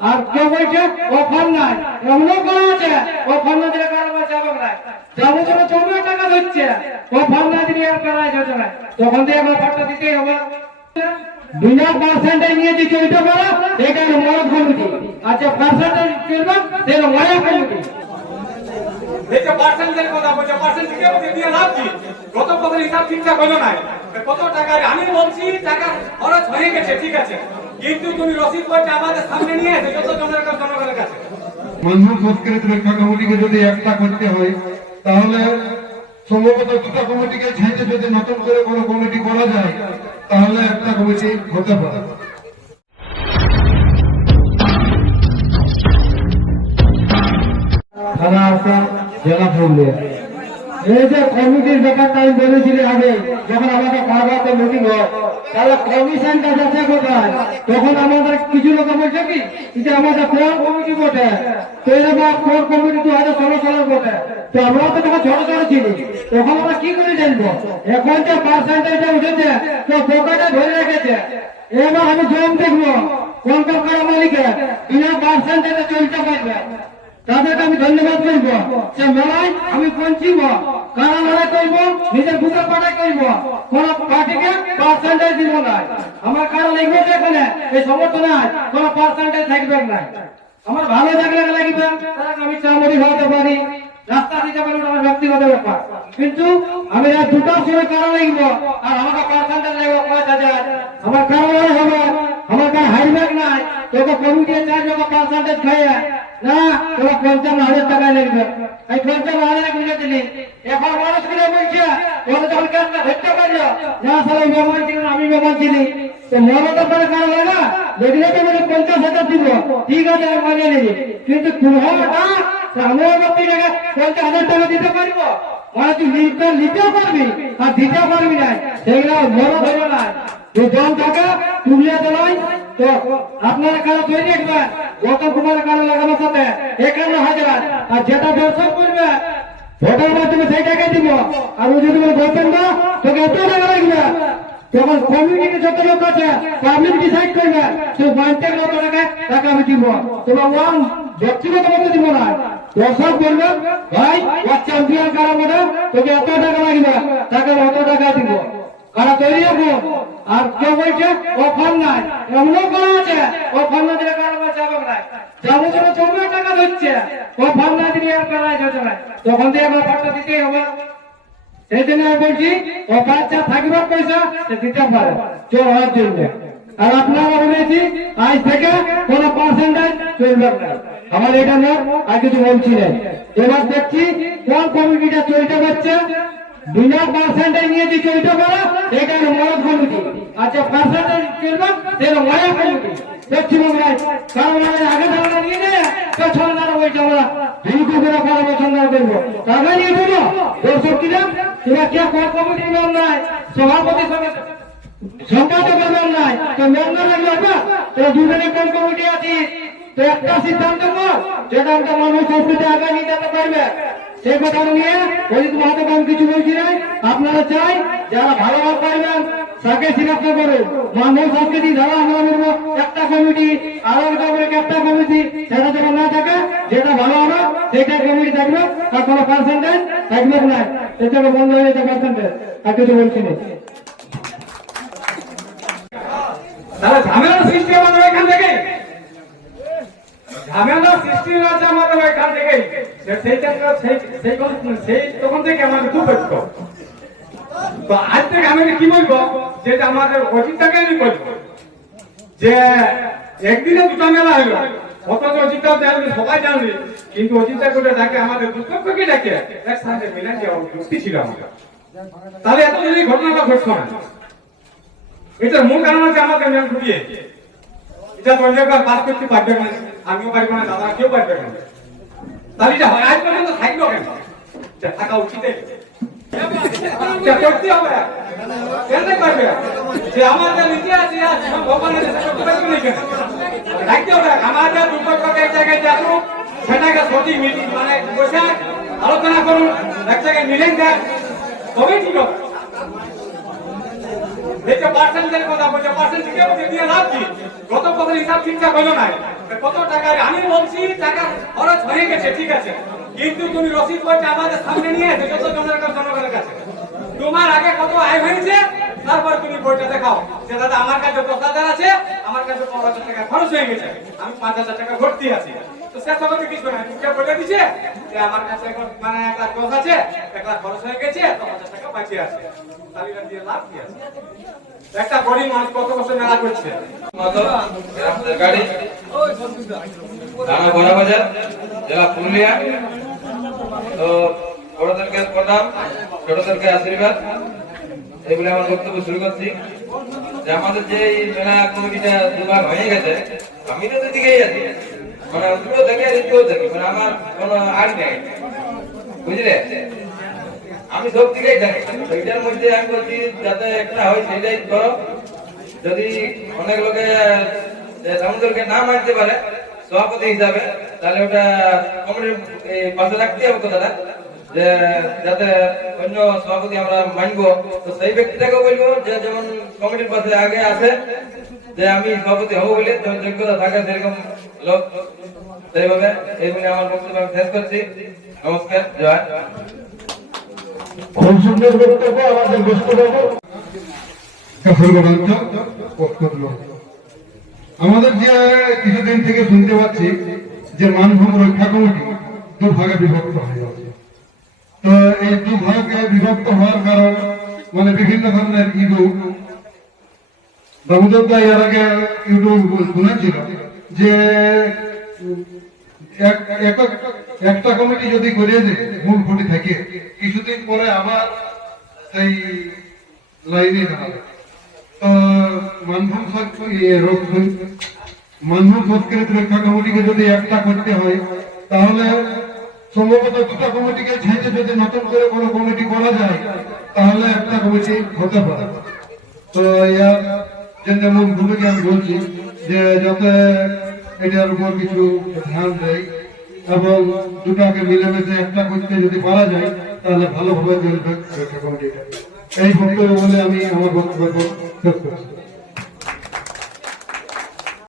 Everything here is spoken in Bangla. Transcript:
আর কেউ বলছে অফার নাই, এমনও করা আছে অফার না দিলে কারবার যাবে না, যাবো যেন 14 টাকা দিচ্ছে, অফার না দিলে আর করাই যাচ্ছে না, তখন দিয়ে অফারটা দিতেই হবে। বিনা পার্সেন্টেজ নিয়ে যে চলতে পারে এটা মরদ কমিটি, আচ্ছা পার্সেন্টেজ চলবে সেটা মায়া কমিটি। দেখো পার্সেন্টেজের কথা বলছো, পার্সেন্টেজ কে দিয়ে লাভ কি? গত বছর হিসাব ঠিকঠাক হলো না, কত টাকা আমি বলছি টাকা খরচ হয়ে গেছে ঠিক আছে, কিন্তু তুমি রসিদ বইটা আমাদের সামনে নিয়ে এসে যত জনগণের কাছে মঞ্জুর সংস্কৃতি রক্ষা কমিটিকে যদি একটা করতে হয় তাহলে সম্ভবত দুটো কমিটিকে ছেড়ে যদি নতুন করে কোনো কমিটি করা যায় তাহলে একটা কমিটি হতে পারে। থানা আসা জেলা পুরুলিয়া, এই যে কমিটির ব্যাপারটা আমি বলেছিলি আগে, যখন আমাদের কারবারতে মিটিং হয় তাহলে কমিশনটা যাচ্ছে কোথায়, তখন আমাদের কিছু লোক বলছে কি যে আমাদের কোর কমিটি বটে, তো এরকম কোর কমিটি 2016 সালের বটে, তো আমরা তো তখন ছোট ছোট ছিলি, তখন আমরা কি করে জানবো? এখন যে পার্সেন্টেজটা উঠেছে তো পকেটে ধরে রেখেছে, এবার আমি জম দেখবো কোন কোন কারা মালিকে বিনা পার্সেন্টেজে চলতে পারবে, তাদেরকে আমি ধন্যবাদ করবো। সে মেলায় আমি পৌঁছিব, কারা লড়াই করবো, নিজের বুকের পাটাই করবো, কোন পার্টিকে পার্সেন্টেজ দিব না, আমার কারা লিখবে এখানে এই সমর্থনায় কোন পার্সেন্টেজ থাকবে না, আমার ভালো থাকলে লাগবে, তারা আমি চামড়ি হতে পারি, রাস্তা দিতে পারি, আমার ব্যক্তিগত ব্যাপার, কিন্তু আমি রাত 2টার সময় কারা লিখবো আর আমাকে পার্সেন্টেজ লাগবে 5000, আমার কারা লড়াই হবে, আমার কাছে হাইব্যাগ নাই, তোকে কমিটি চার্জ পার্সেন্টেজ খাইয়া না, তোরা 55,000 টাকা লাগবে, এই 55,000 বুঝে দিলি, এখন মানুষ কিনে বলছে তোরা যখন কাজটা ধরতে পারলো না, সারা মেহমান ছিলেন আমি মেহমান ছিলি, তো মমতা করে কারো লাগা দেখলে তো বলে 50,000 দিব, ঠিক আছে আমি মানিয়ে নিবি, কিন্তু তুহাটা আমিও ব্যক্তি টাকা 50,000 টাকা দিতে পারবো, মানে তুই নিতেও পারবি আর দিতেও পারবি না, সেগুলো বড় ধরে না, যে জল টাকা তুলিয়া দেয়। তো আপনারা কারো তৈরি রাখবেন, গৌতম কুমার কারো লাগানোর সাথে 51,000, আর যেটা দর্শক করবে ভোটের মাধ্যমে সেই টাকাই দিব, আর ও যদি বলে গৌতম না তোকে এত টাকা লাগবে, তখন কমিউনিটি যত লোক আছে পাবলিক ডিসাইড করবে সে ওয়ান্টেড কত টাকা আমি দিব, তোমার ওয়ান ব্যক্তিগত মতো দিব না, দর্শক বলবে ভাই ও চ্যাম্পিয়ন কারা বলে তোকে এত টাকা লাগবে, টাকা অত টাকা দিব, কারা তৈরি রাখবো। আর কেউ বলছে অফার নাই, এমনও করা আছে অফার না দিলে কারবার যাবে না, যাবো যেন 14 টাকা দিচ্ছে, অফার না দিলে আর করাই যাচ্ছে না, তখন দিয়ে অফারটা দিতেই হবে। সেই জন্য আমি বলছি অফার যা থাকবে পয়সা সে দিতে পারে চোর হওয়ার জন্য, আর আপনারা বলেছি আজ থেকে কোন পার্সেন্টেজ চলবে না, আমার এটা না আর কিছু বলছি না। এবার দেখছি কোন কমিটিটা চলতে পারছে, বিনা পার্সেন্টেজ নিয়ে যে চলতে পারে এটা মরদ কমিটি, আচ্ছা পার্সেন্টেজ চলবে সেটা মায়া কমিটি, পশ্চিমবঙ্গের কারণ আগে ধারণা নিয়ে নেয় পেছনে তারা বলছে আমরা হিন্দু করে করা পছন্দ করবো, টাকা নিয়ে দেবো দর্শক কিনা তোরা কে কোন কমিটির মেম্বার নাই, সভাপতি সম্পাদক মেম্বার নাই, তো মেম্বার লাগবে হবে, তোরা দুজনে কোন কমিটি আছিস, তো একটা সিদ্ধান্ত কর যেটা একটা মানুষ সংস্কৃতি আগে নিয়ে যেতে পারবে, সেই কথা নিয়ে ওই তোমাদের আমি কিছু বলছি না, আপনারা চাই যারা ভালোভাবে পারবেন তাকে সিলেক্ট করুন, মানুষ সংস্কৃতি যারা আমরা বলবো একটা কমিটি আর একটা কমিটি, সেটা যেন না থাকে, যেটা ভালো হবে সেটা কমিটি থাকবে, আর কোনো পার্সেন্টেজ থাকবে না, এটা বন্ধ হয়ে যাবে পার্সেন্টেজ, আর কিছু বলছি না। তাহলে ঝামেলা সৃষ্টি আমাদের এখান থেকে, ঝামেলা সৃষ্টি হয়েছে আমাদের এখান থেকে, সেই তখন থেকে আমাদের খুব ব্যস্ত, তো আজ থেকে আমি কি বলবো, যেটা আমাদের অজিতটাকে আমি বলবো যে একদিনে দুটা মেলা হলো, অথচ অজিতটাও জানবে সবাই জানবে, কিন্তু অজিতটা করে ডাকে আমাদের দুঃখকে ডাকে একসাথে মিলে যে যুক্তি ছিল আমাদের, তাহলে এত যদি ঘটনাটা ঘটছে না, এটার মূল কারণ হচ্ছে আমাদের মেল ঘুরিয়ে, এটা তৈরিকার পাস করতে পারবে না, আমিও পারবো না, দাদা কেউ পারবে না, তাহলে এটা হয় আজ পর্যন্ত থাকলো কেন, থাকা উচিত করতে হবে, কেন পারবে যে আমাদের নীতি আছে ভগবানের করতে পারবে না, কেন থাকতে হবে, আমাদের দুর্ভাগ্যকে এক জায়গায় যাবো, সেটাকে সঠিক মিটিং মানে বসে আলোচনা করুন, এক জায়গায় মিলেন দেন, তবেই ঠিক হবে। এই যে পার্সেন্টের কথা বলছে, পার্সেন্টেজ দিয়ে লাভ কি? গত বছর হিসাব ঠিকঠাক হলো না, কত টাকা আমি বলছি টাকা খরচ হয়ে গেছে, ঠিক আছে, কিন্তু তুমি রসিদ বইটা আমাদের সামনে নিয়ে এসে যত জনগণের কাছে তোমার আগে কত আয় হয়েছে, তারপর তুমি বইটা দেখাও যে দাদা আমার কাছে 10,000 আছে, আমার কাছে 15,000 টাকা খরচ হয়ে গেছে, আমি 5,000 টাকা ভর্তি আছি। তো সে সবাই কিছু না, মুখে বলে দিছে যে আমার কাছে এখন মানে 1,10,000 আছে, 1,00,000 খরচ হয়ে গেছে, 10,000 টাকা বাকি আছে, তাহলে এটা দিয়ে লাভ কি আছে? একটা গরিব মানুষ কত বছর মেলা করছে। গাড়ি থানা বড়বাজার, জেলা পুরুলিয়া। তো বড়দেরকে প্রণাম, ছোটদেরকে আশীর্বাদ, এই বলে আমার বক্তব্য শুরু করছি। যে আমাদের যে এই মেলা কমিটিটা দুভাগ হয়ে গেছে, আমি তো দিকেই আছি, মানে দুটো দেখে দিতেও থাকি, মানে আমার কোনো আগ নেই, বুঝলে, আমি সব দিকেই থাকি। সেইটার মধ্যে আমি বলছি যাতে একটা হয় সেটাই করো। যদি অনেক লোকে দামোদরকে না মানতে পারে সভাপতি হিসাবে, তাহলে ওটা কমিটির পাশে রাখতে হবে কথাটা, যে যাতে অন্য সভাপতি আমরা মানবো। তো সেই ব্যক্তিটাকে বলবো যে যেমন কমিটির পাশে আগে আছে যে আমি সভাপতি হবো বলে যেমন যোগ্যতা থাকে সেরকম লোক, সেইভাবে এই বলে আমার বক্তব্য আমি শেষ করছি। নমস্কার, জয়। খুব সুন্দর বক্তব্য আমাদের আমাদের যে কিছুদিন থেকে শুনতে পাচ্ছি যে মানভূম রক্ষা কমিটি দুভাগে বিভক্ত হয়ে আছে। তো এই দুভাগে বিভক্ত হওয়ার কারণ মানে বিভিন্ন ধরনের ইউটিউব দামোদর দা এর আগে ইউটিউব শুনেছিল যে একটা কমিটি যদি করিয়ে দেয় মূল খুঁটি থাকে, কিছুদিন পরে আবার সেই লাইনে দাঁড়াবে। তো মানভূম সংস্কৃতি রক্ষা কমিটিকে যদি একটা করতে হয়, তাহলে সম্ভবত দুটা কমিটিকে ছেড়ে যদি নতুন করে কোনো কমিটি করা যায়, তাহলে একটা কমিটি হতে পারে। তো এর জন্য মূল ভূমিকা আমি বলছি যে যাতে এটার উপর কিছু ধ্যান দেয় এবং দুটাকে মিলেমিশে একটা করতে যদি পারা যায়, তাহলে ভালোভাবে চলবে রক্ষা কমিটিটা। এই বক্তব্য বলে আমি আমার বক্তব্য শেষ করছি।